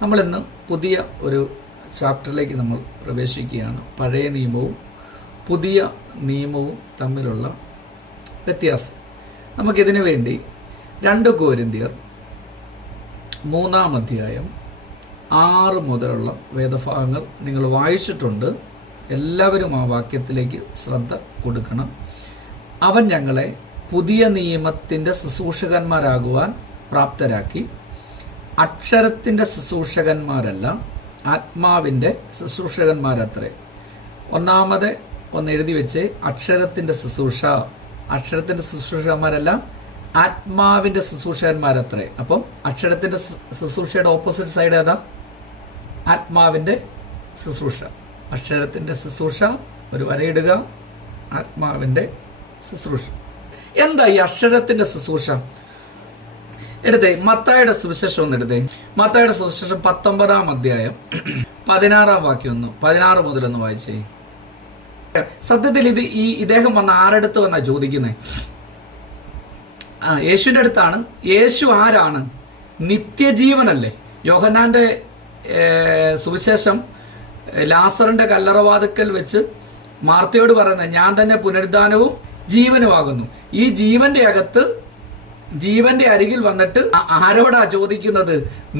നമ്മളിന്ന് പുതിയ ഒരു ചാപ്റ്ററിലേക്ക് നമ്മൾ പ്രവേശിക്കുകയാണ്. പഴയ നിയമവും പുതിയ നിയമവും തമ്മിലുള്ള വ്യത്യാസം. നമുക്കിതിനു വേണ്ടി 2 കൊരിന്ത്യർ 3-ാം അധ്യായം 6 മുതലുള്ള വേദഭാഗങ്ങൾ നിങ്ങൾ വായിച്ചിട്ടുണ്ട്. എല്ലാവരും ആ വാക്യത്തിലേക്ക് ശ്രദ്ധ കൊടുക്കണം. അവൻ ഞങ്ങളെ പുതിയ നിയമത്തിൻ്റെ ശുശ്രൂഷകന്മാരാകുവാൻ പ്രാപ്തരാക്കി, അക്ഷരത്തിൻ്റെ ശുശ്രൂഷകന്മാരല്ല, ആത്മാവിൻ്റെ ശുശ്രൂഷകന്മാരത്രേ. ഒന്നാമത് ഒന്ന് എഴുതി വെച്ച്, അക്ഷരത്തിൻ്റെ ശുശ്രൂഷകന്മാരല്ല, ആത്മാവിൻ്റെ ശുശ്രൂഷകന്മാരത്രേ. അപ്പം അക്ഷരത്തിൻ്റെ ശുശ്രൂഷയുടെ ഓപ്പോസിറ്റ് സൈഡ് ഏതാ? ആത്മാവിൻ്റെ ശുശ്രൂഷ. അക്ഷരത്തിൻ്റെ ശുശ്രൂഷ ഒരു വരയിടുക, ആത്മാവിൻ്റെ ശുശ്രൂഷ. എന്താ ഈ അക്ഷരത്തിൻ്റെ ശുശ്രൂഷ? എടുത്തേ മത്തായിയുടെ സുവിശേഷം ഒന്ന് എടുത്തേ. മത്തായിയുടെ സുവിശേഷം 19-ാം അധ്യായം 16-ാം വാക്യം 16 മുതലൊന്ന് വായിച്ചേ. സത്യത്തിൽ ഇദ്ദേഹം വന്ന ആരടുത്ത് വന്നാ ചോദിക്കുന്നത്? യേശുവിന്റെ അടുത്താണ്. യേശു ആരാണ്? നിത്യജീവനല്ലേ? യോഹന്നാന്റെ സുവിശേഷം ലാസറിന്റെ കല്ലറവാതിക്കൽ വെച്ച് മാർത്തയോട് പറയുന്നത്, ഞാൻ തന്നെ പുനരുദ്ധാനവും ജീവനുമാകുന്നു. ഈ ജീവന്റെ അരികിൽ വന്നിട്ട് ആരോടാ ചോദിക്കുന്നത്?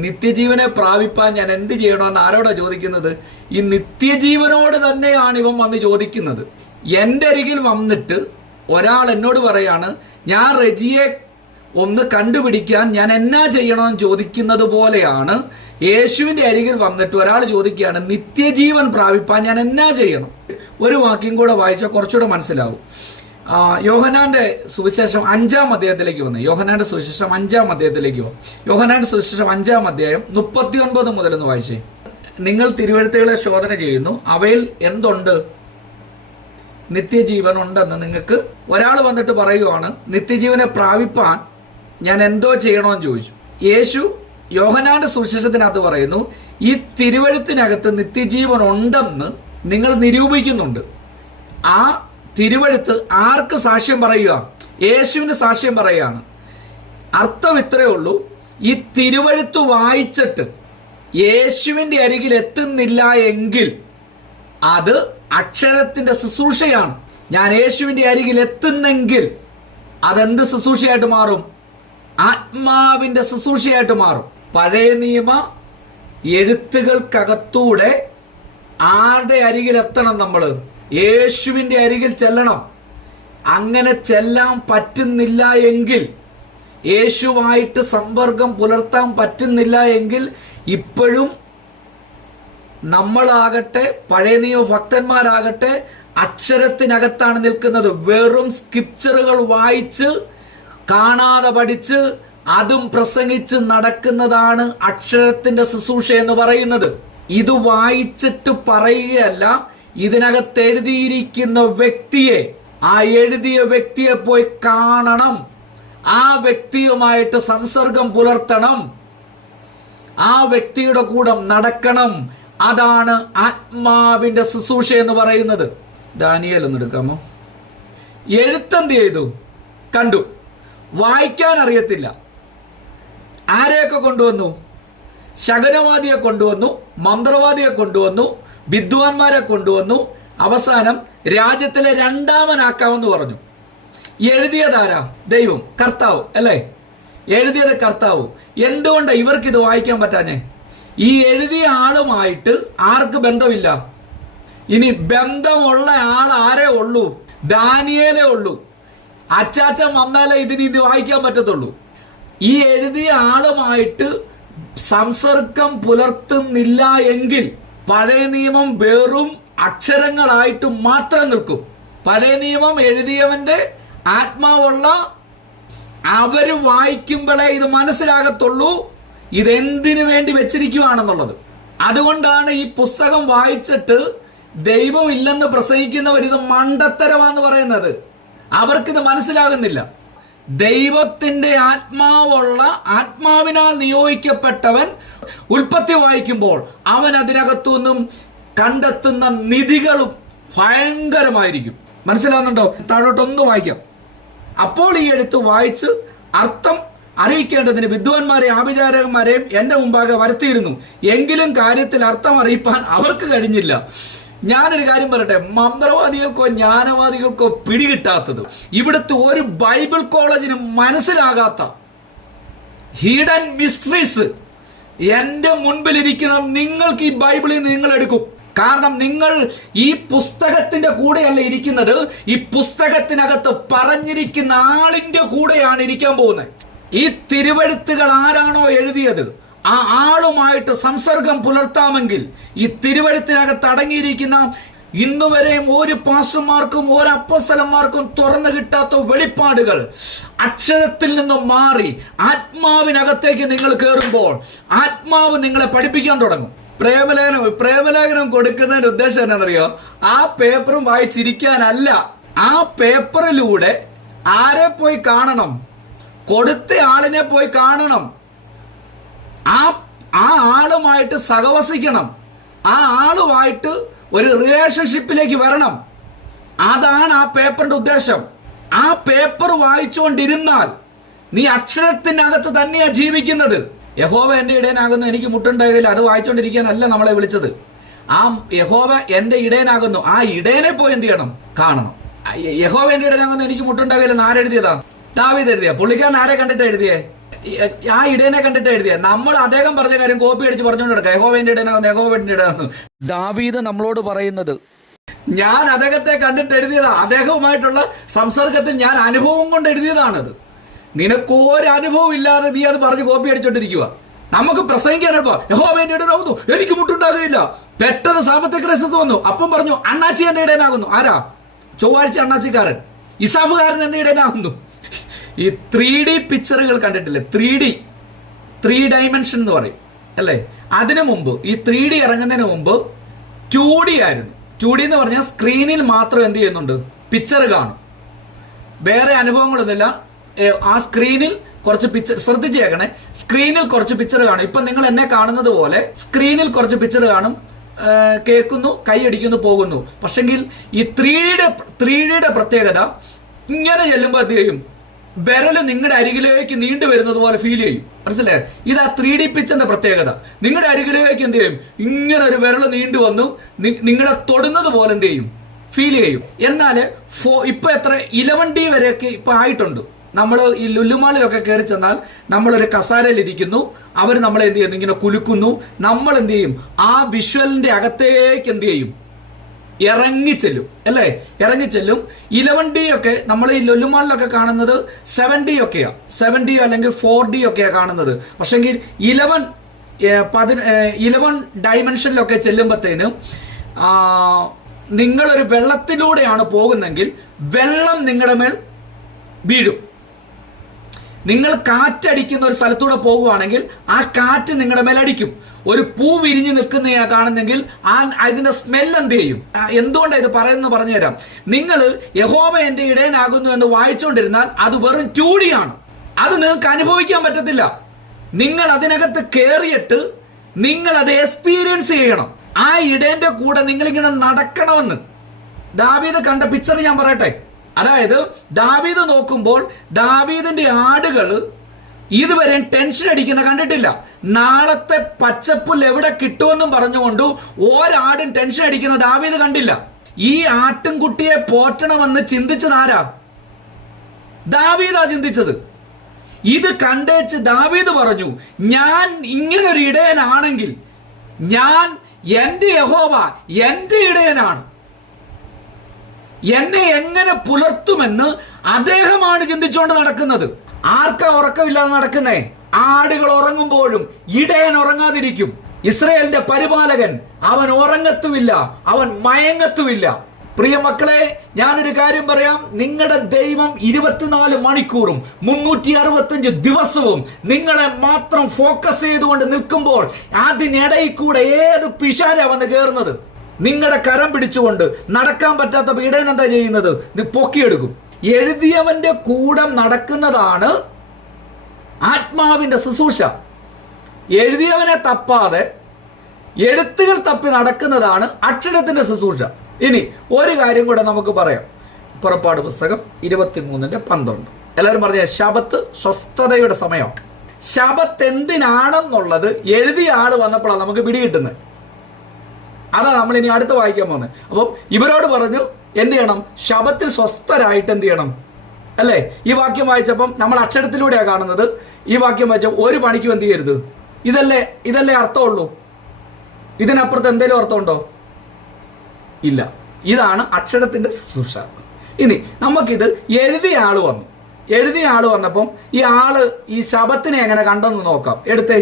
നിത്യജീവനെ പ്രാപിപ്പാൻ ഞാൻ എന്ത് ചെയ്യണമെന്ന് ആരോടാ ചോദിക്കുന്നത്? ഈ നിത്യജീവനോട് തന്നെയാണ് ഇവൻ വന്ന് ചോദിക്കുന്നത്. എൻ്റെ അരികിൽ വന്നിട്ട് ഒരാൾ എന്നോട് പറയാണ്, ഞാൻ റെജിയെ ഒന്ന് കണ്ടുപിടിക്കാൻ ഞാൻ എന്നാ ചെയ്യണമെന്ന് ചോദിക്കുന്നത് പോലെയാണ് യേശുവിന്റെ അരികിൽ വന്നിട്ട് ഒരാൾ ചോദിക്കുകയാണ്, നിത്യജീവൻ പ്രാപിപ്പാൻ ഞാൻ എന്നാ ചെയ്യണം? ഒരു വാക്യം കൂടെ വായിച്ചാൽ കുറച്ചുകൂടെ മനസ്സിലാവും. യോഹന്നാന്റെ സുവിശേഷം 5-ാം അധ്യായത്തിലേക്ക് വന്നു. യോഹന്നാന്റെ സുവിശേഷം 5-ാം അധ്യായത്തിലേക്ക് പോകും. യോഹന്നാന്റെ സുവിശേഷം 5-ാം അധ്യായം 39 മുതലൊന്ന് വായിച്ചേ. നിങ്ങൾ തിരുവെഴുത്തുകളെ ശോധന ചെയ്യുന്നു, അവയിൽ എന്തുണ്ട്? നിത്യജീവൻ ഉണ്ടെന്ന് നിങ്ങൾക്ക് ഒരാൾ വന്നിട്ട് പറയുവാണ്, നിത്യജീവനെ പ്രാപിപ്പാൻ ഞാൻ എന്തോ ചെയ്യണമെന്ന് ചോദിച്ചു. യേശു യോഹന്നാന്റെ സുവിശേഷത്തിനകത്ത് പറയുന്നു, ഈ തിരുവെഴുത്തിനകത്ത് നിത്യജീവൻ ഉണ്ടെന്ന് നിങ്ങൾ നിരൂപിക്കുന്നുണ്ട്. ആ തിരുവെഴുത്ത് ആർക്ക് സാക്ഷ്യം പറയുക? യേശുവിന് സാക്ഷ്യം പറയുകയാണ്. അർത്ഥം ഇത്രയേ ഉള്ളൂ, ഈ തിരുവെഴുത്ത് വായിച്ചിട്ട് യേശുവിന്റെ അരികിൽ എത്തുന്നില്ല എങ്കിൽ അത് അക്ഷരത്തിന്റെ ശുശ്രൂഷയാണ്. ഞാൻ യേശുവിന്റെ അരികിൽ എത്തുന്നെങ്കിൽ അതെന്ത് ശുശ്രൂഷയായിട്ട് മാറും? ആത്മാവിന്റെ ശുശ്രൂഷയായിട്ട് മാറും. പഴയ നിയമ എഴുത്തുകൾക്കകത്തൂടെ ആരുടെ അരികിൽ എത്തണം? നമ്മൾ യേശുവിന്റെ അരികിൽ ചെല്ലണം. അങ്ങനെ ചെല്ലാൻ പറ്റുന്നില്ല എങ്കിൽ, യേശുവായിട്ട് സമ്പർക്കം പുലർത്താൻ പറ്റുന്നില്ല എങ്കിൽ, ഇപ്പോഴും നമ്മളാകട്ടെ പഴയ നിയമ ഭക്തന്മാരാകട്ടെ അക്ഷരത്തിനകത്താണ് നിൽക്കുന്നത്. വെറും സ്ക്രിപ്ചറുകൾ വായിച്ച് കാണാതെ പഠിച്ച് അതും പ്രസംഗിച്ച് നടക്കുന്നതാണ് അക്ഷരത്തിന്റെ ശുശ്രൂഷ എന്ന് പറയുന്നത്. ഇത് വായിച്ചിട്ട് പറയുകയല്ല, ഇതിനകത്ത് എഴുതിയിരിക്കുന്ന വ്യക്തിയെ, ആ എഴുതിയ വ്യക്തിയെ പോയി കാണണം, ആ വ്യക്തിയുമായിട്ട് സംസർഗം പുലർത്തണം, ആ വ്യക്തിയുടെ കൂടെ നടക്കണം. അതാണ് ആത്മാവിന്റെ ശുശ്രൂഷ എന്ന് പറയുന്നത്. ദാനിയേൽ ഒന്ന് എടുക്കാമോ? എഴുത്തെന്ത് ചെയ്തു? കണ്ടു. വായിക്കാൻ അറിയത്തില്ല. ആരെയൊക്കെ കൊണ്ടുവന്നു? ശകുനവാദിയെ കൊണ്ടുവന്നു, മന്ത്രവാദിയെ കൊണ്ടുവന്നു, വിദ്വാൻമാരെ കൊണ്ടുവന്നു. അവസാനം രാജ്യത്തിലെ 2ാമനാക്കാമെന്ന് പറഞ്ഞു. എഴുതിയതാരാ? ദൈവം, കർത്താവ് അല്ലേ? എഴുതിയത് കർത്താവ്. എന്തുകൊണ്ടാണ് ഇവർക്കിത് വായിക്കാൻ പറ്റാഞ്ഞേ? ഈ എഴുതിയ ആളുമായിട്ട് ആർക്ക് ബന്ധമില്ല? ഇനി ബന്ധമുള്ള ആൾ ആരേ ഉള്ളൂ? ദാനിയേലേ ഉള്ളൂ. അച്ചാച്ചൻ വന്നാലേ ഇത് വായിക്കാൻ പറ്റത്തുള്ളൂ. ഈ എഴുതിയ ആളുമായിട്ട് സംസർഗം പുലർത്തുന്നില്ല എങ്കിൽ പഴയ നിയമം വെറും അക്ഷരങ്ങളായിട്ട് മാത്രം നിൽക്കും. പഴയ നിയമം എഴുതിയവന്റെ ആത്മാവുള്ള അവര് വായിക്കുമ്പോഴേ ഇത് മനസ്സിലാകത്തുള്ളൂ ഇതെന്തിനു വേണ്ടി വെച്ചിരിക്കുകയാണെന്നുള്ളത്. അതുകൊണ്ടാണ് ഈ പുസ്തകം വായിച്ചിട്ട് ദൈവം ഇല്ലെന്ന് പ്രസംഗിക്കുന്നവർ ഇത് മണ്ടത്തരമാന്ന് പറയുന്നത്. അവർക്കിത് മനസ്സിലാകുന്നില്ല. ദൈവത്തിന്റെ ആത്മാവുള്ള, ആത്മാവിനാൽ നിയോഗിക്കപ്പെട്ടവൻ ഉൽപ്പത്തി വായിക്കുമ്പോൾ അവൻ അതിനകത്തുനിന്നും കണ്ടെത്തുന്ന നിധികളും ഭയങ്കരമായിരിക്കും. മനസ്സിലാവുന്നുണ്ടോ? താഴോട്ടൊന്ന് വായിക്കാം. അപ്പോൾ ഈ എഴുത്ത് വായിച്ച് അർത്ഥം അറിയിക്കേണ്ടതിന് വിദ്വാൻമാരെയും ആഭിചാരകന്മാരെയും എന്റെ മുമ്പാകെ വരുത്തിയിരുന്നു. എങ്കിലും കാര്യത്തിൽ അർത്ഥം അറിയിപ്പാൻ അവർക്ക് കഴിഞ്ഞില്ല. ഞാനൊരു കാര്യം പറയട്ടെ, മന്ത്രവാദികൾക്കോ ജ്ഞാനവാദികൾക്കോ പിടികിട്ടാത്തത്, ഇവിടുത്തെ ഒരു ബൈബിൾ കോളേജിനും മനസ്സിലാകാത്ത ഹിഡൻ മിസ്റ്ററീസ് എന്റെ മുൻപിലിരിക്കുന്ന നിങ്ങൾക്ക് ഈ ബൈബിളിൽ നിങ്ങൾ എടുക്കും. കാരണം നിങ്ങൾ ഈ പുസ്തകത്തിന്റെ കൂടെയല്ല ഇരിക്കുന്നത്, ഈ പുസ്തകത്തിനകത്ത് പറഞ്ഞിരിക്കുന്ന ആളിന്റെ കൂടെയാണ് ഇരിക്കാൻ പോകുന്നത്. ഈ തിരുവെഴുത്തുകൾ ആരാണോ എഴുതിയത് ആ ആളുമായിട്ട് സംസർഗം പുലർത്താമെങ്കിൽ ഈ തിരുവെഴുത്തിനകത്ത് അടങ്ങിയിരിക്കുന്ന ഇന്നുവരെയും ഒരു പാസ്റ്റർമാർക്കും ഒരു അപ്പോസ്തലന്മാർക്കും തുറന്നു കിട്ടാത്ത വെളിപ്പാടുകൾ അക്ഷരത്തിൽ നിന്നും മാറി ആത്മാവിനകത്തേക്ക് നിങ്ങൾ കയറുമ്പോൾ ആത്മാവ് നിങ്ങളെ പഠിപ്പിക്കാൻ തുടങ്ങും. പ്രേമലേഖനം കൊടുക്കുന്നതിന്റെ ഉദ്ദേശം എന്താണെന്നറിയോ? ആ പേപ്പറും വായിച്ചിരിക്കാനല്ല. ആ പേപ്പറിലൂടെ ആരെ പോയി കാണണം? കൊടുത്ത ആളിനെ പോയി കാണണം. ആ ആളുമായിട്ട് സഹവസിക്കണം. ആ ആളുമായിട്ട് ഒരു റിലേഷൻഷിപ്പിലേക്ക് വരണം. അതാണ് ആ പേപ്പറിന്റെ ഉദ്ദേശം. ആ പേപ്പർ വായിച്ചുകൊണ്ടിരുന്നാൽ നീ അക്ഷരത്തിനകത്ത് തന്നെയാ ജീവിക്കുന്നത്. യഹോവ എന്റെ ഇടയനാകുന്നു, എനിക്ക് മുട്ടുണ്ടാകില്ല, അത് വായിച്ചുകൊണ്ടിരിക്കാനല്ല നമ്മളെ വിളിച്ചത്. ആ യഹോവ എന്റെ ഇടയനാകുന്നു, ആ ഇടയനെ പോയി എന്ത് ചെയ്യണം? കാണണം. യഹോവ എന്റെ ഇടയനാകുന്നു, എനിക്ക് മുട്ടുണ്ടാകില്ല ആരെഴുതിയതാ? ദാവീദ് എഴുതിയ. പുള്ളിക്കാരൻ ആരെ കണ്ടിട്ടാ എഴുതിയേ? ആ ഇടയനെ കണ്ടിട്ടാ എഴുതിയ. നമ്മൾ അദ്ദേഹം പറഞ്ഞ കാര്യം കോപ്പി അടിച്ച് പറഞ്ഞുകൊണ്ട് കിടക്കുക, യഹോവന്റെ ഇടയനാകുന്നു, യഹോവന്റെ ഇടയനാകുന്നു. ദാവീദ് നമ്മളോട് പറയുന്നത്, ഞാൻ അദ്ദേഹത്തെ കണ്ടിട്ട് എഴുതിയതാ, അദ്ദേഹവുമായിട്ടുള്ള സംസർഗത്തിൽ ഞാൻ അനുഭവം കൊണ്ട് എഴുതിയതാണത്. നിനക്കൊരു അനുഭവം ഇല്ലാതെ നീ അത് പറഞ്ഞ് കോപ്പി അടിച്ചോണ്ടിരിക്കുക. നമുക്ക് പ്രസംഗിക്കാനപ്പോ യഹോവന്റെ ഇടയനാകുന്നു, എനിക്ക് മുട്ടുണ്ടാകുകയില്ല. പെട്ടെന്ന് സാമ്പത്തിക ക്രൈസിസ് വന്നു, അപ്പം പറഞ്ഞു അണ്ണാച്ചി എന്റെ ഇടയനാകുന്നു. ആരാ? ചൊവ്വാഴ്ച അണ്ണാച്ചിക്കാരൻ. ഇസാഫുകാരൻ എന്റെ ഇടയനാകുന്നു. ഈ 3D പിക്ചറുകൾ കണ്ടിട്ടില്ലേ? 3 ഡയമെൻഷൻ എന്ന് പറയും അല്ലേ? അതിനു മുമ്പ് ഈ 3D ഇറങ്ങുന്നതിന് മുമ്പ് 2D ആയിരുന്നു. 2D എന്ന് പറഞ്ഞാൽ സ്ക്രീനിൽ മാത്രം എന്ത് ചെയ്യുന്നുണ്ട്? പിക്ചർ കാണും, വേറെ അനുഭവങ്ങളൊന്നുമില്ല. ആ സ്ക്രീനിൽ കുറച്ച് പിക്ചർ, ശ്രദ്ധിച്ചേക്കണേ, സ്ക്രീനിൽ കുറച്ച് പിക്ചർ കാണും. ഇപ്പൊ നിങ്ങൾ എന്നെ കാണുന്നത് പോലെ സ്ക്രീനിൽ കുറച്ച് പിക്ചർ കാണും, കേൾക്കുന്നു, കൈയടിക്കുന്നു, പോകുന്നു. പക്ഷെങ്കിൽ ഈ 3Dയുടെ പ്രത്യേകത, ഇങ്ങനെ ചെല്ലുമ്പോൾ എന്ത് ചെയ്യും? വിരല് നിങ്ങളുടെ അരികിലേക്ക് നീണ്ടു വരുന്നത് പോലെ ഫീൽ ചെയ്യും. മനസ്സിലായോ? ഇതാ 3D പിക്ചറിന്റെ പ്രത്യേകത. നിങ്ങളുടെ അരികിലേക്ക് എന്ത് ചെയ്യും? ഇങ്ങനെ ഒരു വിരല് നീണ്ടു വന്നു നിങ്ങളെ തൊടുന്നത് പോലെ എന്ത് ചെയ്യും? ഫീൽ ചെയ്യും. എന്നാൽ ഇപ്പൊ എത്ര 11D വരെയൊക്കെ ഇപ്പൊ ആയിട്ടുണ്ട്. നമ്മൾ ഈ ലുലുമാളിലൊക്കെ കയറി ചെന്നാൽ നമ്മളൊരു കസാരയിൽ ഇരിക്കുന്നു, അവർ നമ്മളെ എന്ത് ചെയ്യുന്നു? ഇങ്ങനെ കുലുക്കുന്നു. നമ്മൾ എന്ത് ചെയ്യും? ആ വിഷ്വലിന്റെ അകത്തേക്ക് എന്ത് ചെയ്യും? ഇറങ്ങിച്ചെല്ലും അല്ലേ? ഇറങ്ങിച്ചെല്ലും. 11D ഒക്കെ നമ്മൾ ഈ ലുലുമാളിലൊക്കെ കാണുന്നത് 7D ഒക്കെയാ, 7D അല്ലെങ്കിൽ 4D ഒക്കെയാ കാണുന്നത്. പക്ഷെങ്കിൽ 11 ഡയമെൻഷനിലൊക്കെ ചെല്ലുമ്പോഴത്തേനും നിങ്ങളൊരു വെള്ളത്തിലൂടെയാണ് പോകുന്നെങ്കിൽ വെള്ളം നിങ്ങളുടെ മേൽ വീഴും. നിങ്ങൾ കാറ്റടിക്കുന്ന ഒരു സ്ഥലത്തൂടെ പോകുവാണെങ്കിൽ ആ കാറ്റ് നിങ്ങളുടെ മേലടിക്കും. ഒരു പൂ വിരിഞ്ഞു നിൽക്കുന്ന കാണുന്നെങ്കിൽ അതിന്റെ സ്മെൽ എന്ത് ചെയ്യും? എന്തുകൊണ്ടാണ് ഇത് പറയുന്നത് പറഞ്ഞുതരാം. നിങ്ങൾ യഹോവ എന്റെ ഇടയനാകുന്നു എന്ന് വായിച്ചുകൊണ്ടിരുന്നാൽ അത് വെറും 2D ആണ്. അത് നിങ്ങൾക്ക് അനുഭവിക്കാൻ പറ്റത്തില്ല. നിങ്ങൾ അതിനകത്ത് കയറിയിട്ട് നിങ്ങൾ അത് എക്സ്പീരിയൻസ് ചെയ്യണം. ആ ഇടയന്റെ കൂടെ നിങ്ങളിങ്ങനെ നടക്കണമെന്ന്. ദാവീദ് കണ്ട പിക്ചർ ഞാൻ പറയട്ടെ. അതായത് ദാവീദ് നോക്കുമ്പോൾ ദാവീദിന്റെ ആടുകൾ ഇതുവരെ ടെൻഷൻ അടിക്കുന്ന കണ്ടിട്ടില്ല. നാളത്തെ പച്ചപ്പുൽ എവിടെ കിട്ടുമെന്നും പറഞ്ഞുകൊണ്ട് ഒരാടും ടെൻഷൻ അടിക്കുന്ന ദാവീദ് കണ്ടില്ല. ഈ ആട്ടിൻകുട്ടിയെ പോറ്റണമെന്ന് ചിന്തിച്ചത് ആരാ? ദാവീദാ ചിന്തിച്ചത്. ഇത് കണ്ടേച്ച് ദാവീദ് പറഞ്ഞു, ഞാൻ ഇങ്ങനൊരു ഇടയനാണെങ്കിൽ എന്റെ യഹോവ എന്റെ ഇടയനാണ്, എന്നെ എങ്ങനെ പുലർത്തുമെന്ന് അദ്ദേഹമാണ് ചിന്തിച്ചുകൊണ്ട് നടക്കുന്നത്. ആർക്കാ ഉറക്കമില്ലാതെ നടക്കുന്നേ? ആടുകൾ ഉറങ്ങുമ്പോഴും ഇടയൻ ഉറങ്ങാതിരിക്കും. ഇസ്രായേലിന്റെ പരിപാലകൻ അവൻ ഉറങ്ങത്തുമില്ല, അവൻ മയങ്ങത്തുമില്ല. പ്രിയ മക്കളെ, ഞാനൊരു കാര്യം പറയാം. നിങ്ങളുടെ ദൈവം 24 മണിക്കൂറും 365 ദിവസവും നിങ്ങളെ മാത്രം ഫോക്കസ് ചെയ്തുകൊണ്ട് നിൽക്കുമ്പോൾ അതിനിടയിൽ കൂടെ ഏത് പിശാചാ വന്ന് കയറുന്നത്? നിങ്ങളുടെ കരം പിടിച്ചുകൊണ്ട് നടക്കാൻ പറ്റാത്ത ഇടയൻ എന്താ ചെയ്യുന്നത്? പൊക്കിയെടുക്കും. എഴുതിയവന്റെ കൂടെ നടക്കുന്നതാണ് ആത്മാവിന്റെ ശുശ്രൂഷ. എഴുതിയവനെ തപ്പാതെ എഴുത്തുകൾ തപ്പി നടക്കുന്നതാണ് അക്ഷരത്തിന്റെ ശുശ്രൂഷ. ഇനി ഒരു കാര്യം കൂടെ നമുക്ക് പറയാം. പുറപ്പാട് പുസ്തകം 23:12. എല്ലാവരും പറഞ്ഞ ശബത്ത് സ്വസ്ഥതയുടെ സമയം. ശബത്ത് എന്തിനാണെന്നുള്ളത് എഴുതിയ ആള് വന്നപ്പോഴാണ് നമുക്ക് പിടികിട്ടുന്നത്. അതാ നമ്മൾ ഇനി അടുത്ത് വായിക്കാൻ പോകുന്നത്. അപ്പം ഇവരോട് പറഞ്ഞു എന്ത് ചെയ്യണം? ശബത്തിൽ സ്വസ്ഥരായിട്ട് എന്ത് ചെയ്യണം അല്ലേ? ഈ വാക്യം വായിച്ചപ്പം നമ്മൾ അക്ഷരത്തിലൂടെയാണ് കാണുന്നത്. ഈ വാക്യം വായിച്ചപ്പോൾ ഒരു പണിക്കും എന്ത് ചെയ്യരുത്. ഇതല്ലേ അർത്ഥമുള്ളൂ. ഇതിനപ്പുറത്ത് എന്തെങ്കിലും അർത്ഥമുണ്ടോ? ഇല്ല. ഇതാണ് അക്ഷരത്തിന്റെ ശുശ്രൂഷ. ഇനി നമുക്കിത് എഴുതിയ ആള് വന്നു. എഴുതിയ ആള് വന്നപ്പം ഈ ആള് ഈ ശബത്തിനെ എങ്ങനെ കണ്ടെന്ന് നോക്കാം. എടുത്തേ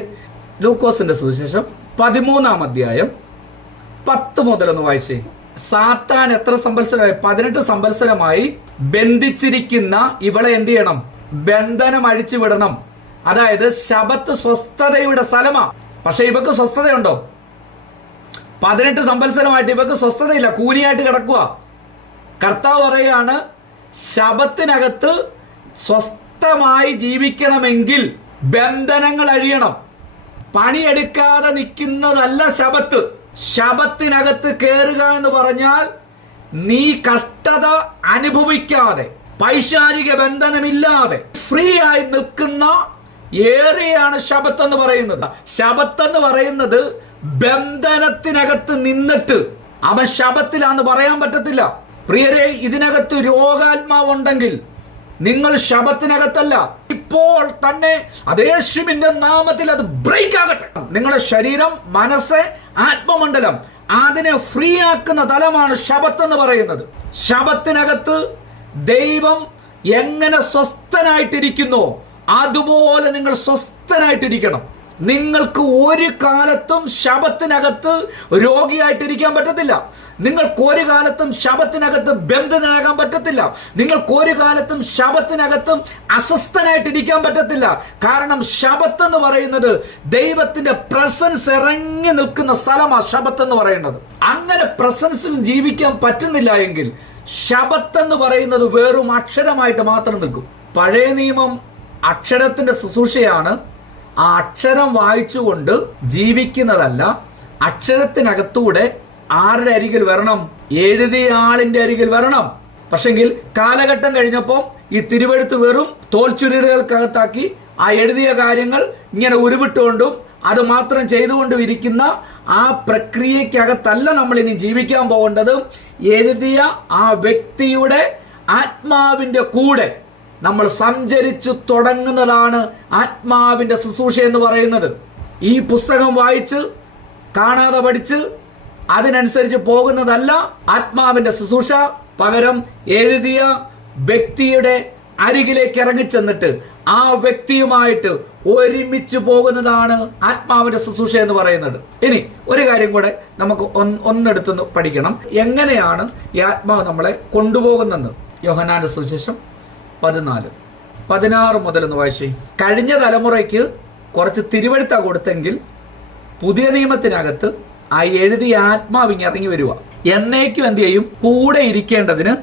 ലൂക്കോസിന്റെ സുവിശേഷം 13-ാം അധ്യായം 10 മുതലൊന്ന് വായിച്ചേ. സാത്താൻ എത്ര സംവത്സരമായി? 18 സംവത്സരമായി ബന്ധിച്ചിരിക്കുന്ന ഇവളെ എന്ത് ചെയ്യണം? ബന്ധനം അഴിച്ചു വിടണം. അതായത് ശബത്ത് സ്വസ്ഥതയുടെ സ്ഥലമാ. പക്ഷെ ഇവക്ക് സ്വസ്ഥതയുണ്ടോ? 18 സംവത്സരമായിട്ട് ഇവക്ക് സ്വസ്ഥതയില്ല, കൂനിയായിട്ട് കിടക്കുക. കർത്താവ് പറയുകയാണ് ശബത്തിനകത്ത് സ്വസ്ഥമായി ജീവിക്കണമെങ്കിൽ ബന്ധനങ്ങൾ അഴിയണം. പണിയെടുക്കാതെ നിൽക്കുന്നതല്ല ശബത്ത്. ശബത്തിനകത്ത് കയറുക എന്ന് പറഞ്ഞാൽ നീ കഷ്ടത അനുഭവിക്കാതെ, പൈശാചിക ബന്ധനമില്ലാതെ ഫ്രീ ആയി നിൽക്കുന്ന ഏറിയാണ് ശബത്ത് എന്ന് പറയുന്നത്. ശബത്ത് എന്ന് പറയുന്നത് ബന്ധനത്തിനകത്ത് നിന്നിട്ട് അവൻ ശബത്തിലാന്ന് പറയാൻ പറ്റത്തില്ല. പ്രിയരെ, ഇതിനകത്ത് രോഗാത്മാവുണ്ടെങ്കിൽ നിങ്ങൾ ശബത്തിനകത്തല്ല. ഇപ്പോൾ തന്നെ യേശുവിന്റെ നാമത്തിൽ അത് ബ്രേക്ക് ആകട്ടെ. നിങ്ങളുടെ ശരീരം, മനസ്സ്, ആത്മമണ്ഡലം അതിനെ ഫ്രീ ആക്കുന്ന തലമാണ് ശബത്ത് എന്ന് പറയുന്നത്. ശബത്തിനകത്ത് ദൈവം എങ്ങനെ സ്വസ്ഥനായിട്ടിരിക്കുന്നോ അതുപോലെ നിങ്ങൾ സ്വസ്ഥനായിട്ടിരിക്കണം. നിങ്ങൾക്ക് ഒരു കാലത്തും ശബത്തിനകത്ത് രോഗിയായിട്ടിരിക്കാൻ പറ്റത്തില്ല. നിങ്ങൾക്ക് ഒരു കാലത്തും ശബത്തിനകത്ത് ബന്ധനാകാൻ പറ്റത്തില്ല. നിങ്ങൾക്ക് ഒരു കാലത്തും ശബത്തിനകത്തും അസ്വസ്ഥനായിട്ടിരിക്കാൻ പറ്റത്തില്ല. കാരണം ശബത്ത് എന്ന് പറയുന്നത് ദൈവത്തിന്റെ പ്രസൻസ് ഇറങ്ങി നിൽക്കുന്ന സ്ഥലമാണ് ശബത്ത് എന്ന് പറയുന്നത്. അങ്ങനെ പ്രസൻസിൽ ജീവിക്കാൻ പറ്റുന്നില്ല എങ്കിൽ ശബത്ത് എന്ന് പറയുന്നത് വെറും അക്ഷരമായിട്ട് മാത്രം നിൽക്കും. പഴയ നിയമം അക്ഷരത്തിന്റെ ശുശ്രൂഷയാണ്. ആ അക്ഷരം വായിച്ചുകൊണ്ട് ജീവിക്കുന്നതല്ല. അക്ഷരത്തിനകത്തൂടെ ആരുടെ അരികിൽ വരണം? എഴുതിയ ആളിന്റെ അരികിൽ വരണം. പക്ഷെങ്കിൽ കാലഘട്ടം കഴിഞ്ഞപ്പോൾ ഈ തിരുവെഴുത്ത് വെറും തോൽച്ചുരുളുകൾക്കകത്താക്കി ആ എഴുതിയ കാര്യങ്ങൾ ഇങ്ങനെ ഉരുവിട്ടുകൊണ്ടും അത് മാത്രം ചെയ്തുകൊണ്ടും ഇരിക്കുന്ന ആ പ്രക്രിയക്കകത്തല്ല നമ്മൾ ഇനി ജീവിക്കാൻ പോകേണ്ടത്. എഴുതിയ ആ വ്യക്തിയുടെ ആത്മാവിന്റെ കൂടെ നമ്മൾ സഞ്ചരിച്ചു തുടങ്ങുന്നതാണ് ആത്മാവിന്റെ ശുശ്രൂഷ എന്ന് പറയുന്നത്. ഈ പുസ്തകം വായിച്ച് കാണാതെ പഠിച്ച് അതിനനുസരിച്ച് പോകുന്നതല്ല ആത്മാവിന്റെ ശുശ്രൂഷ. പകരം എഴുതിയ വ്യക്തിയുടെ അരികിലേക്ക് ഇറങ്ങിച്ചെന്നിട്ട് ആ വ്യക്തിയുമായിട്ട് ഒരുമിച്ച് പോകുന്നതാണ് ആത്മാവിന്റെ ശുശ്രൂഷ എന്ന് പറയുന്നത്. ഇനി ഒരു കാര്യം കൂടെ നമുക്ക് ഒന്നെടുത്തൊന്ന് പഠിക്കണം. എങ്ങനെയാണ് ഈ ആത്മാവ് നമ്മളെ കൊണ്ടുപോകുന്നെന്ന്. യോഹന്നാന്റെ സുവിശേഷം 14-16 മുതലൊന്ന് വായിച്ചേ. കഴിഞ്ഞ തലമുറയ്ക്ക് കുറച്ച് തിരുവെഴുത്ത കൊടുത്തെങ്കിൽ പുതിയ നിയമത്തിനകത്ത് ആ എഴുതിയ ആത്മാവ് ഇറങ്ങി വരിക. എന്നേക്കും എന്ത് ചെയ്യും? കൂടെ ഇരിക്കേണ്ടതിന്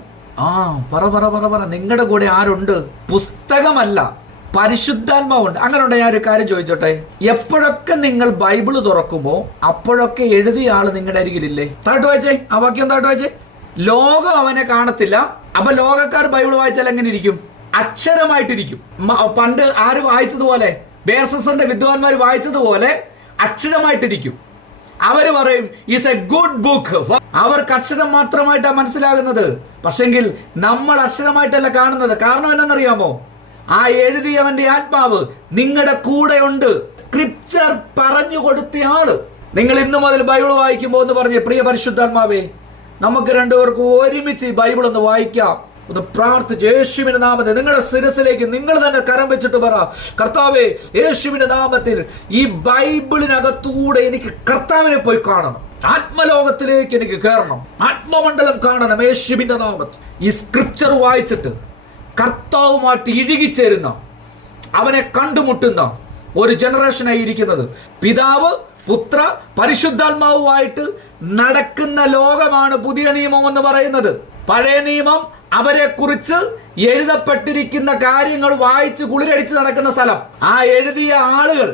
പറ നിങ്ങളുടെ കൂടെ ആരുണ്ട്? പുസ്തകമല്ല, പരിശുദ്ധാത്മാവുണ്ട്. അങ്ങനെ ഉണ്ട്. ഞാൻ ഒരു കാര്യം ചോദിച്ചോട്ടെ, എപ്പോഴൊക്കെ നിങ്ങൾ ബൈബിള് തുറക്കുമ്പോ അപ്പോഴൊക്കെ എഴുതിയ ആള് നിങ്ങളുടെ അരികിലില്ലേ? താട്ട് വായിച്ചേ, ആ വാക്യം താട്ട് വായിച്ചേ. ലോകം അവനെ കാണത്തില്ല. അപ്പൊ ലോകക്കാർ ബൈബിൾ വായിച്ചാൽ എങ്ങനെ ഇരിക്കും? അക്ഷരമായിട്ടിരിക്കും. പണ്ട് ആര് വായിച്ചതുപോലെ, ബേസസിന്റെ വിദ്വാൻമാർ വായിച്ചതുപോലെ അക്ഷരമായിട്ടിരിക്കും. അവര് പറയും ഈസ് എ ഗുഡ് ബുക്ക്. അവർക്ക് അക്ഷരം മാത്രമായിട്ടാണ് മനസ്സിലാകുന്നത്. പക്ഷെങ്കിൽ നമ്മൾ അക്ഷരമായിട്ടല്ല കാണുന്നത്. കാരണം എന്താണെന്നറിയാമോ? ആ എഴുതിയവന്റെ ആത്മാവ് നിങ്ങളുടെ കൂടെ ഉണ്ട്. സ്ക്രിപ്ചർ പറഞ്ഞു കൊടുത്ത ആള്. നിങ്ങൾ ഇന്നു മുതൽ ബൈബിൾ വായിക്കുമ്പോൾ എന്ന് പറഞ്ഞ്, പ്രിയ പരിശുദ്ധാത്മാവേ, നമുക്ക് രണ്ടുപേർക്കും ഒരുമിച്ച് ഈ ബൈബിൾ ഒന്ന് വായിക്കാം. ഒന്ന് പ്രാർത്ഥിച്ച് യേശുവിന്റെ നാമത്തിൽ നിങ്ങളുടെ ശിരസിലേക്ക് നിങ്ങൾ തന്നെ കരം വെച്ചിട്ട് പറ, കർത്താവേ, യേശുവിന്റെ നാമത്തിൽ ഈ ബൈബിളിനകത്തൂടെ എനിക്ക് കർത്താവിനെ പോയി കാണണം. ആത്മലോകത്തിലേക്ക് എനിക്ക് കയറണം. ആത്മമണ്ഡലം കാണണം യേശുവിന്റെ നാമത്തിൽ. ഈ സ്ക്രിപ്ചർ വായിച്ചിട്ട് കർത്താവുമായിട്ട് ഇഴുകിച്ചേരുന്ന, അവനെ കണ്ടുമുട്ടുന്ന ഒരു ജനറേഷനായി ഇരിക്കുന്നത്. പിതാവ്, പുത്ര, പരിശുദ്ധാത്മാവുമായിട്ട് നടക്കുന്ന ലോകമാണ് പുതിയ നിയമം എന്ന് പറയുന്നത്. പഴയ നിയമം അവരെ കുറിച്ച് എഴുതപ്പെട്ടിരിക്കുന്ന കാര്യങ്ങൾ വായിച്ച് കുളിരടിച്ച് നടക്കുന്ന സ്ഥലം. ആ എഴുതിയ ആളുകൾ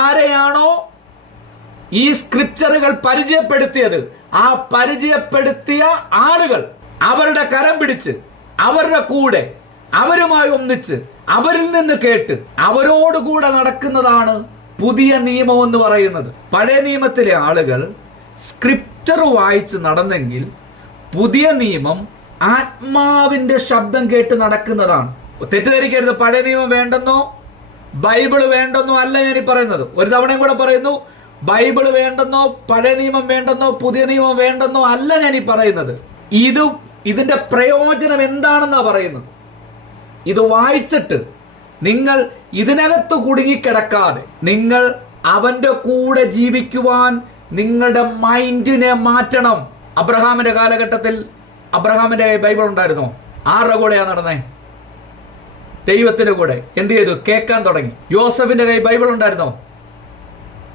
ആരെയാണോ ഈ സ്ക്രിപ്ചറുകൾ പരിചയപ്പെടുത്തിയത്, ആ പരിചയപ്പെടുത്തിയ ആളുകൾ അവരുടെ കരം പിടിച്ച് അവരുടെ കൂടെ അവരുമായി ഒന്നിച്ച് അവരിൽ നിന്ന് കേട്ട് അവരോടുകൂടെ നടക്കുന്നതാണ് പുതിയ നിയമം എന്ന് പറയുന്നത്. പഴയ നിയമത്തിലെ ആളുകൾ സ്ക്രിപ്ചർ വായിച്ച് നടന്നെങ്കിൽ പുതിയ നിയമം ആത്മാവിന്റെ ശബ്ദം കേട്ട് നടക്കുന്നതാണ്. തെറ്റിദ്ധരിക്കരുത്, പഴയ നിയമം വേണ്ടെന്നോ ബൈബിള് വേണ്ടെന്നോ അല്ല ഞാൻ ഈ പറയുന്നത്. ഒരു തവണയും കൂടെ പറയുന്നു, ബൈബിള് വേണ്ടെന്നോ പഴയ നിയമം വേണ്ടെന്നോ പുതിയ നിയമം വേണ്ടെന്നോ അല്ല ഞാൻ ഈ പറയുന്നത്. ഇതിന്റെ പ്രയോജനം എന്താണെന്നാ പറയുന്നത്. ഇത് വായിച്ചിട്ട് നിങ്ങൾ ഇതിനകത്ത് കുടുങ്ങിക്കിടക്കാതെ നിങ്ങൾ അവന്റെ കൂടെ ജീവിക്കുവാൻ നിങ്ങളുടെ മൈൻഡിനെ മാറ്റണം. അബ്രഹാമിന്റെ കാലഘട്ടത്തിൽ അബ്രഹാമിന്റെ ബൈബിൾ ഉണ്ടായിരുന്നോ? ആരുടെ കൂടെയാ നടന്നേ? ദൈവത്തിന്റെ കൂടെ. എന്ത് ചെയ്തു? കേൾക്കാൻ തുടങ്ങി. യോസഫിന്റെ കൈ ബൈബിൾ ഉണ്ടായിരുന്നോ?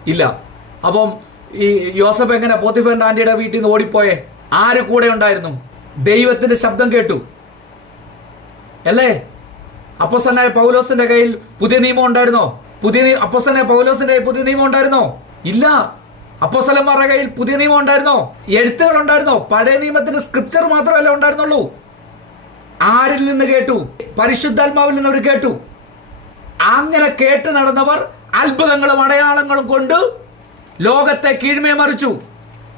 ഇല്ല. അപ്പം ഈ യോസഫ് എങ്ങനെ പോത്തിഫറിന്റെ ആന്റിയുടെ വീട്ടിൽ നിന്ന് ഓടിപ്പോയേ? ആര് കൂടെ ഉണ്ടായിരുന്നു? ദൈവത്തിന്റെ ശബ്ദം കേട്ടു അല്ലേ? അപ്പോസ്തലനായ പൗലോസിന്റെ കയ്യിൽ പുതിയ നിയമം ഉണ്ടായിരുന്നോ? അപ്പോസ്തലനായ പൗലോസിന്റെ കയ്യിൽ പുതിയ നിയമം ഉണ്ടായിരുന്നോ? ഇല്ല. അപ്പോസ്തലന്മാരുടെ കയ്യിൽ പുതിയ നിയമം ഉണ്ടായിരുന്നോ? എഴുത്തുകൾ ഉണ്ടായിരുന്നോ? പഴയ നിയമത്തിന്റെ സ്ക്രിപ്ചർ മാത്രമല്ല ഉണ്ടായിരുന്നുള്ളൂ. ആരിൽ നിന്ന് കേട്ടു? പരിശുദ്ധാത്മാവിൽ നിന്ന് അവർ കേട്ടു. അങ്ങനെ കേട്ട് നടന്നവർ അത്ഭുതങ്ങളും അടയാളങ്ങളും കൊണ്ട് ലോകത്തെ കീഴ്മേ മറിച്ചു.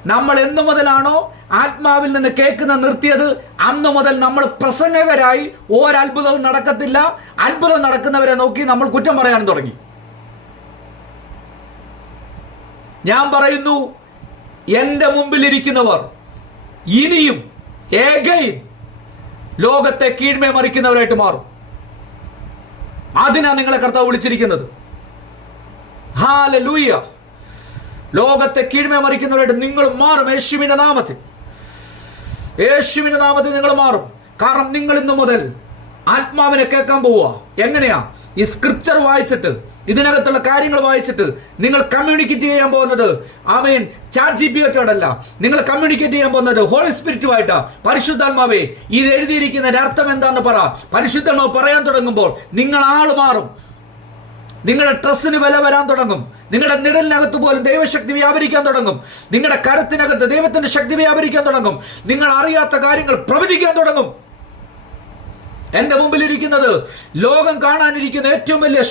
നമ്മൾ എന്നു മുതലാണോ ആത്മാവിൽ നിന്ന് കേൾക്കുന്ന നിർത്തിയത്, അന്നു മുതൽ നമ്മൾ പ്രസംഗകരായി ഒരത്ഭുതവും നടക്കത്തില്ല. അത്ഭുതം നടക്കുന്നവരെ നോക്കി നമ്മൾ കുറ്റം പറയാൻ തുടങ്ങി. ഞാൻ പറയുന്നു, എന്റെ മുമ്പിലിരിക്കുന്നവർ ഇനിയും ഏകയും ലോകത്തെ കീഴ്മേ മറിക്കുന്നവരായിട്ട് മാറും. അതിനാ നിങ്ങളെ കർത്താവ് വിളിച്ചിരിക്കുന്നത്. ഹല്ലേലൂയ. ലോകത്തെ കീഴ്മേ മറിക്കുന്നവരായിട്ട് നിങ്ങൾ മാറും. യേശുവിന്റെ നാമത്തിൽ നിങ്ങൾ മാറും. കാരണം നിങ്ങൾ ഇന്നു മുതൽ ആത്മാവിനെ കേൾക്കാൻ പോവുക. എങ്ങനെയാ? ഈ സ്ക്രിപ്ചർ വായിച്ചിട്ട്, ഇതിനകത്തുള്ള കാര്യങ്ങൾ വായിച്ചിട്ട് നിങ്ങൾ കമ്മ്യൂണിക്കേറ്റ് ചെയ്യാൻ പോകുന്നത് ആമേൻ ചാറ്റ് ജിപിയോടല്ല. നിങ്ങൾ കമ്മ്യൂണിക്കേറ്റ് ചെയ്യാൻ പോകുന്നത് ഹോളി സ്പിരിറ്റുമായിട്ടാ. പരിശുദ്ധാത്മാവേ, ഇത് എഴുതിയിരിക്കുന്നതിന്റെ അർത്ഥം എന്താണെന്ന് പറ. പരിശുദ്ധാത്മാവ് പറയാൻ തുടങ്ങുമ്പോൾ നിങ്ങൾ ആള് മാറും. നിങ്ങളുടെ ഡ്രസ്സിന് വില വരാൻ തുടങ്ങും. നിങ്ങളുടെ നിഴലിനകത്ത് പോലും ദൈവശക്തി വ്യാപരിക്കാൻ തുടങ്ങും. നിങ്ങളുടെ കരത്തിനകത്ത് ദൈവത്തിന്റെ ശക്തി വ്യാപരിക്കാൻ തുടങ്ങും. നിങ്ങൾ അറിയാത്ത കാര്യങ്ങൾ പ്രവചിക്കാൻ തുടങ്ങും. എന്റെ മുമ്പിലിരിക്കുന്നത് ലോകം കാണാനിരിക്കുന്ന ഏറ്റവും വലിയ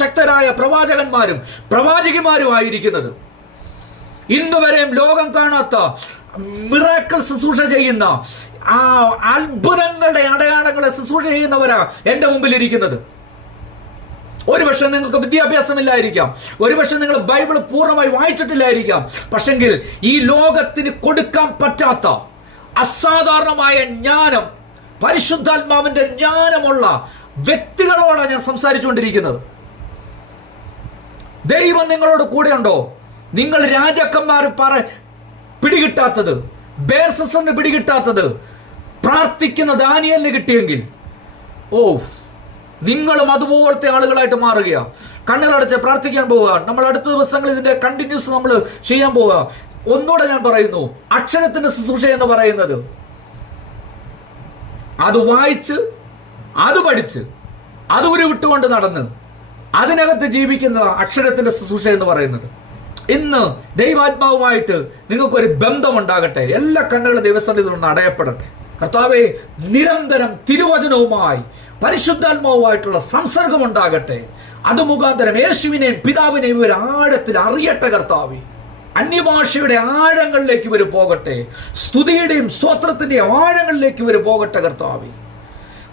ശക്തരായ പ്രവാചകന്മാരും പ്രവാചകിമാരും ആയിരിക്കുന്നത്. ഇന്നുവരെയും ലോകം കാണാത്ത മിറാക്കിൾ ശുശ്രൂഷ ചെയ്യുന്ന ആ അത്ഭുതങ്ങളുടെ അടയാളങ്ങളെ ശുശ്രൂഷ ചെയ്യുന്നവരാ എന്റെ മുമ്പിലിരിക്കുന്നത്. ഒരുപക്ഷെ നിങ്ങൾക്ക് വിദ്യാഭ്യാസമില്ലായിരിക്കാം, ഒരുപക്ഷെ നിങ്ങൾ ബൈബിൾ പൂർണ്ണമായി വായിച്ചിട്ടില്ലായിരിക്കാം. പക്ഷെങ്കിൽ ഈ ലോകത്തിന് കൊടുക്കാൻ പറ്റാത്ത അസാധാരണമായ ജ്ഞാനം, പരിശുദ്ധാത്മാവിന്റെ ജ്ഞാനമുള്ള വ്യക്തികളോടാണ് ഞാൻ സംസാരിച്ചുകൊണ്ടിരിക്കുന്നത്. ദൈവം നിങ്ങളോട് കൂടെയുണ്ടോ? നിങ്ങൾ രാജാക്കന്മാർ പിടികിട്ടാത്തത്, ബേൽസസറിന് പിടികിട്ടാത്തത് പ്രാർത്ഥിക്കുന്ന ദാനിയേലിന് കിട്ടിയെങ്കിൽ നിങ്ങളും അതുപോലത്തെ ആളുകളായിട്ട് മാറുക. കണ്ണുകളടച്ച് പ്രാർത്ഥിക്കാൻ പോവുക. നമ്മൾ അടുത്ത ദിവസങ്ങളിൽ ഇതിന്റെ കണ്ടിന്യൂസ് നമ്മൾ ചെയ്യാൻ പോവുക. ഒന്നുകൂടെ ഞാൻ പറയുന്നു, അക്ഷരത്തിന്റെ ശുശ്രൂഷ എന്ന് പറയുന്നത് അത് വായിച്ച്, അത് പഠിച്ച്, അത് ഉരുവിട്ടുകൊണ്ട് നടന്ന് അതിനകത്ത് ജീവിക്കുന്ന അക്ഷരത്തിന്റെ ശുശ്രൂഷ എന്ന് പറയുന്നത്. ഇന്ന് ദൈവാത്മാവുമായിട്ട് നിങ്ങൾക്കൊരു ബന്ധമുണ്ടാകട്ടെ. എല്ലാ കണ്ണുകളും ദൈവസന്നിധിയിൽ അടയപ്പെടട്ടെ. കർത്താവേ, നിരന്തരം തിരുവചനവുമായി പരിശുദ്ധാത്മാവുമായിട്ടുള്ള സംസർഗം ഉണ്ടാകട്ടെ. അത് മുഖാന്തരം യേശുവിനെയും പിതാവിനെയും ഇവർ ആഴത്തിൽ അറിയട്ടെ. കർത്താവേ, അന്യഭാഷയുടെ ആഴങ്ങളിലേക്ക് ഇവർ പോകട്ടെ. സ്തുതിയുടെയും സ്തോത്രത്തിന്റെയും ആഴങ്ങളിലേക്ക് ഇവർ പോകട്ടെ. കർത്താവേ,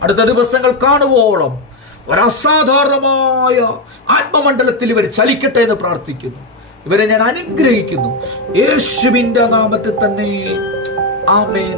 അടുത്ത ദിവസങ്ങൾ കാണുവോളം ഒരസാധാരണമായ ആത്മമണ്ഡലത്തിൽ ഇവർ ചലിക്കട്ടെ എന്ന് പ്രാർത്ഥിക്കുന്നു. ഇവരെ ഞാൻ അനുഗ്രഹിക്കുന്നു യേശുവിന്റെ നാമത്തിൽ തന്നെ. ആമേൻ.